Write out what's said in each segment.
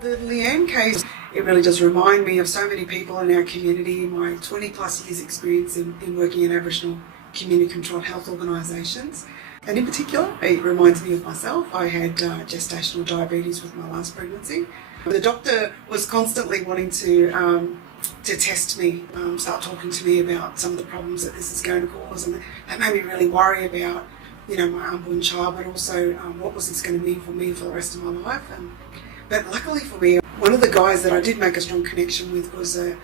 The Leanne case, it really does remind me of so many people in our community, in my 20 plus years experience in working in Aboriginal community controlled health organisations. And in particular, it reminds me of myself. I had gestational diabetes with my last pregnancy. The doctor was constantly wanting to test me, start talking to me about some of the problems that this is going to cause, and that made me really worry about, my unborn child, but also what was this going to mean for me for the rest of my life. But luckily for me, one of the guys that I did make a strong connection with was a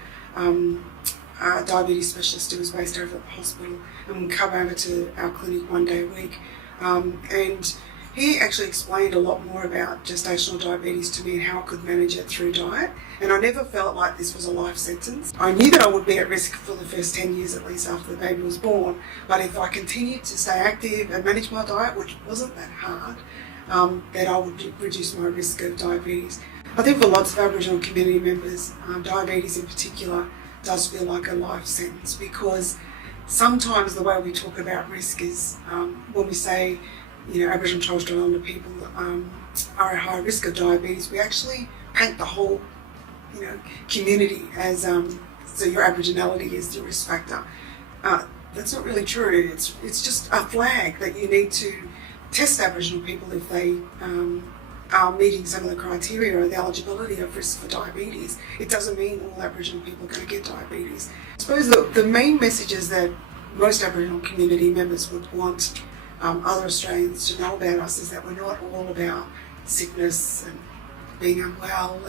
diabetes specialist who was based over at the hospital and would come over to our clinic one day a week. And he actually explained a lot more about gestational diabetes to me and how I could manage it through diet. And I never felt like this was a life sentence. I knew that I would be at risk for the first 10 years at least after the baby was born, but if I continued to stay active and manage my diet, which wasn't that hard, that I would reduce my risk of diabetes. I think for lots of Aboriginal community members, diabetes in particular does feel like a life sentence, because sometimes the way we talk about risk is when we say, Aboriginal and Torres Strait Islander people are at high risk of diabetes, we actually paint the whole, community as so your Aboriginality is the risk factor. That's not really true. It's just a flag that you need to test Aboriginal people if they are meeting some of the criteria or the eligibility of risk for diabetes. It doesn't mean all Aboriginal people are going to get diabetes. I suppose the main messages that most Aboriginal community members would want other Australians to know about us is that we're not all about sickness and being unwell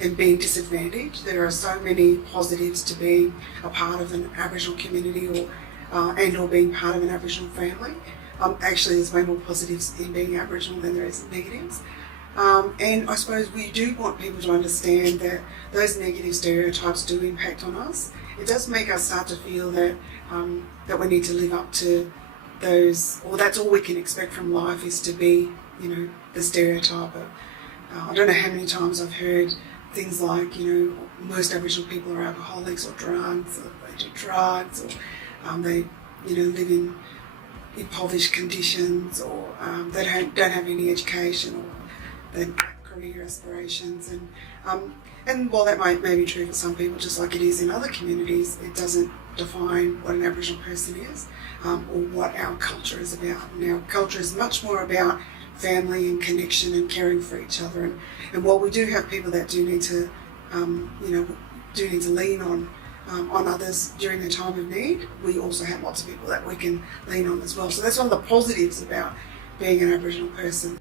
and being disadvantaged. There are so many positives to being a part of an Aboriginal community or being part of an Aboriginal family. Actually, there's way more positives in being Aboriginal than there is negatives. And I suppose we do want people to understand that those negative stereotypes do impact on us. It does make us start to feel that that we need to live up to those, or that's all we can expect from life is to be, the stereotype. I don't know how many times I've heard things like, most Aboriginal people are alcoholics or drunks, or they do drugs, or they, live in impoverished conditions, or they don't have any education, or they lack career aspirations. And while that may be true for some people, just like it is in other communities, it doesn't define what an Aboriginal person is or what our culture is about. And our culture is much more about family and connection and caring for each other. And while we do have people that do need to, lean on others during their time of need, we also have lots of people that we can lean on as well. So that's one of the positives about being an Aboriginal person.